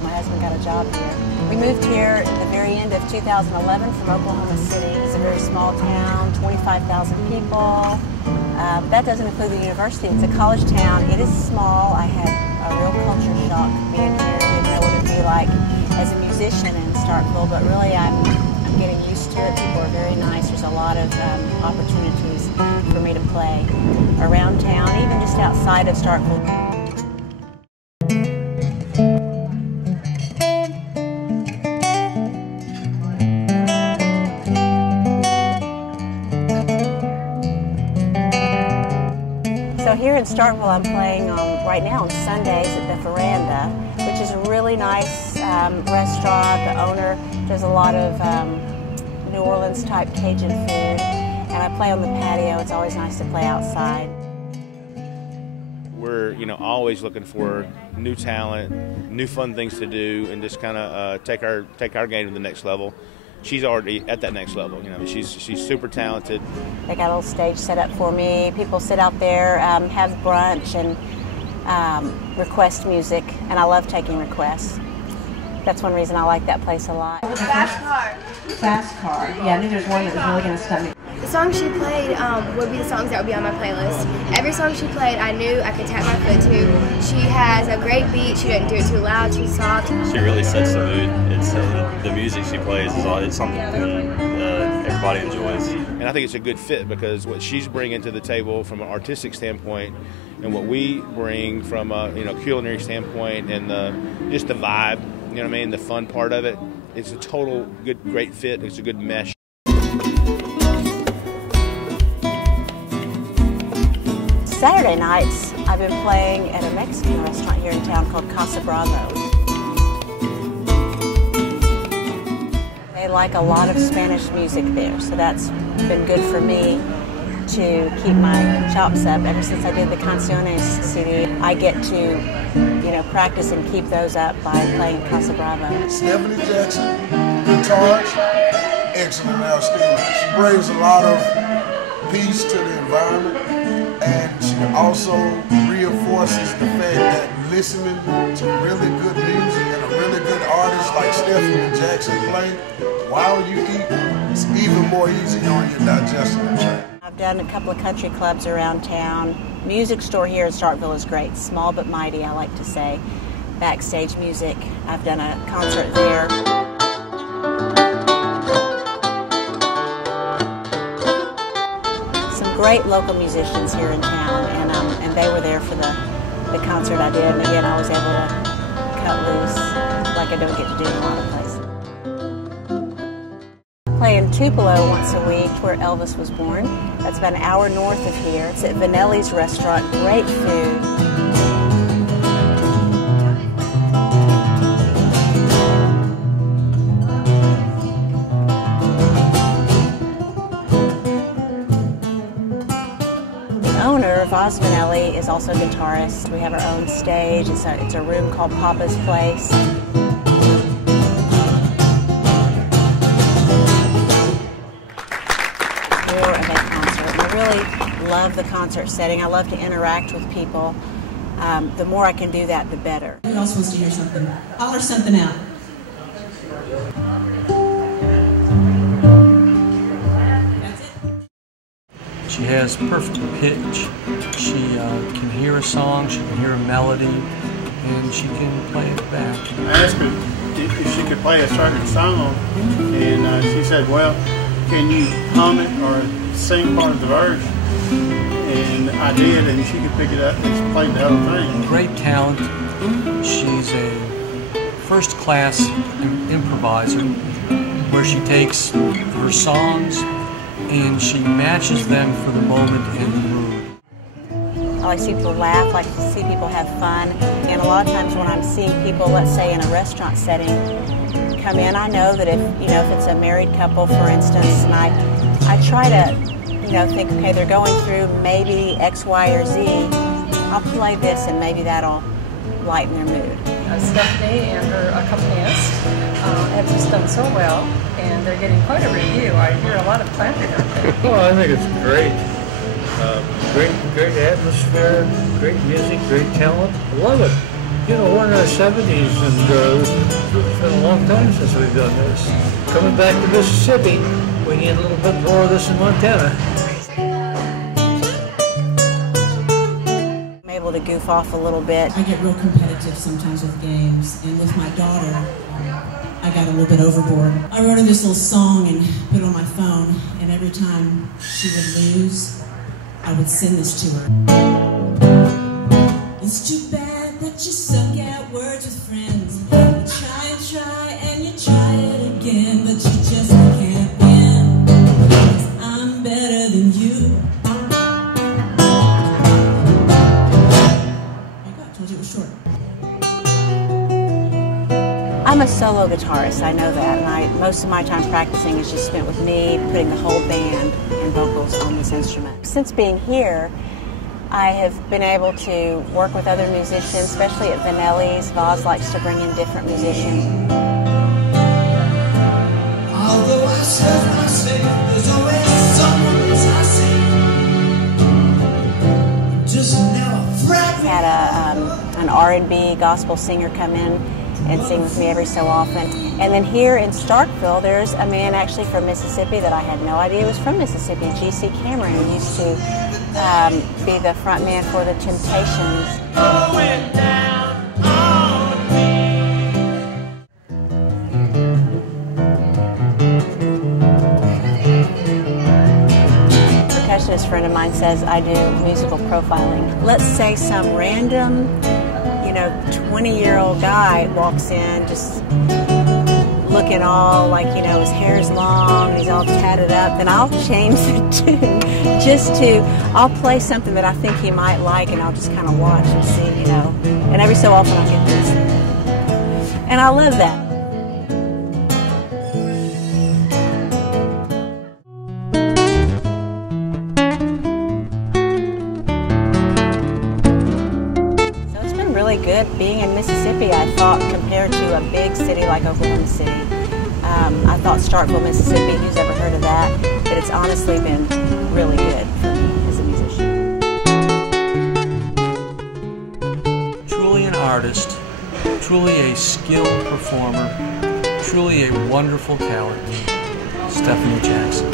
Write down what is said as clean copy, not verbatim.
My husband got a job here. We moved here at the very end of 2011 from Oklahoma City. It's a very small town, 25,000 people. That doesn't include the university. It's a college town. It is small. I had a real culture shock being here. Didn't know what it would be like as a musician in Starkville, but really I'm getting used to it. People are very nice. There's a lot of opportunities for me to play around town, even just outside of Starkville. So here in Starkville, I'm playing right now on Sundays at the Veranda, which is a really nice restaurant. The owner does a lot of New Orleans type Cajun food, and I play on the patio. It's always nice to play outside. We're always looking for new talent, new fun things to do, and just kind of take our game to the next level. She's already at that next level. She's super talented. They got a little stage set up for me. People sit out there, have brunch, and request music, and I love taking requests. That's one reason I like that place a lot. Fast Car. Fast Car. Yeah, I knew there's one that was really going to stun me. The songs she played would be the songs that would be on my playlist. Every song she played, I knew I could tap my foot to. She has a great beat. She doesn't do it too loud, too soft. She really sets the mood. It's the music she plays is something everybody enjoys. And I think it's a good fit because what she's bringing to the table from an artistic standpoint, and what we bring from a culinary standpoint, and just the vibe, the fun part of it. It's a total great fit. It's a good mesh. Saturday nights, I've been playing at a Mexican restaurant here in town called Casa. They like a lot of Spanish music there, so that's been good for me to keep my chops up. Ever since I did the Canciones CD, I get to, practice and keep those up by playing Casa Brava. Stephanie Jackson, guitars, excellent, outstanding. She brings a lot of peace to the environment, and she also reinforces the fact that listening to really good music and a really good artist like Stephanie Jackson play while you eat, it's even more easy on your digestive tract. I've done a couple of country clubs around town. Music store here in Starkville is great, small but mighty, I like to say. Backstage music, I've done a concert there. Some great local musicians here in town, and they were there for the concert I did, and again I was able to cut loose like I don't get to do in a lot of places. I play in Tupelo once a week, where Elvis was born. That's about an hour north of here. It's at Vanelli's restaurant, great food. The owner, Vaz Vanelli, is also a guitarist. We have our own stage. It's a room called Papa's Place. Love the concert setting. I love to interact with people. The more I can do that, the better. Who else wants to hear something? Holler something out. That's it. She has perfect pitch. She can hear a song, she can hear a melody, and she can play it back. I asked her if she could play a certain song, and she said, well, can you hum it or sing part of the verse? And I did, and she could pick it up and she played the whole thing. Great talent. She's a first-class improviser where she takes her songs and she matches them for the moment and the mood. I like to see people laugh, I like to see people have fun, and a lot of times when I'm seeing people, let's say in a restaurant setting, come in, I know that if it's a married couple, for instance, and I try to think, okay, they're going through maybe X, Y, or Z. I'll play this and maybe that'll lighten their mood. Stephanie and her accompanist have just done so well, and they're getting quite a review. I hear a lot of clapping out there. Well, I think it's great. Great atmosphere, great music, great talent. I love it. You know, we're in our 70s, and it's been a long time since we've done this. Coming back to Mississippi, we need a little bit more of this in Montana. I'm able to goof off a little bit. I get real competitive sometimes with games, and with my daughter, I got a little bit overboard. I wrote her this little song and put it on my phone, and every time she would lose, I would send this to her. It's too bad that you suck at words with friends. You try and you try it again, but you just can't win. 'Cause I'm better than you. I told you it was short. I'm a solo guitarist, I know that, and most of my time practicing is just spent with me, putting the whole band and vocals on this instrument. Since being here, I have been able to work with other musicians, especially at Vanelli's. Voz likes to bring in different musicians. Although I serve myself, there's always someone else I see. Just now I've had an R&B gospel singer come in and sing with me every so often. And then here in Starkville, there's a man actually from Mississippi that I had no idea was from Mississippi, G.C. Cameron, who used to be the front man for the Temptations. Going down on me. Percussionist friend of mine says I do musical profiling. Let's say some random 20-year-old guy walks in just looking all like, his hair's long and he's all tatted up, then I'll change the tune I'll play something that I think he might like, and I'll just kind of watch and see, and every so often I'll get this. And I love that. Good being in Mississippi, I thought, compared to a big city like Oklahoma City. I thought Starkville, Mississippi, who's ever heard of that? But it's honestly been really good for me as a musician. Truly an artist, truly a skilled performer, truly a wonderful talent, Stephanie Jackson.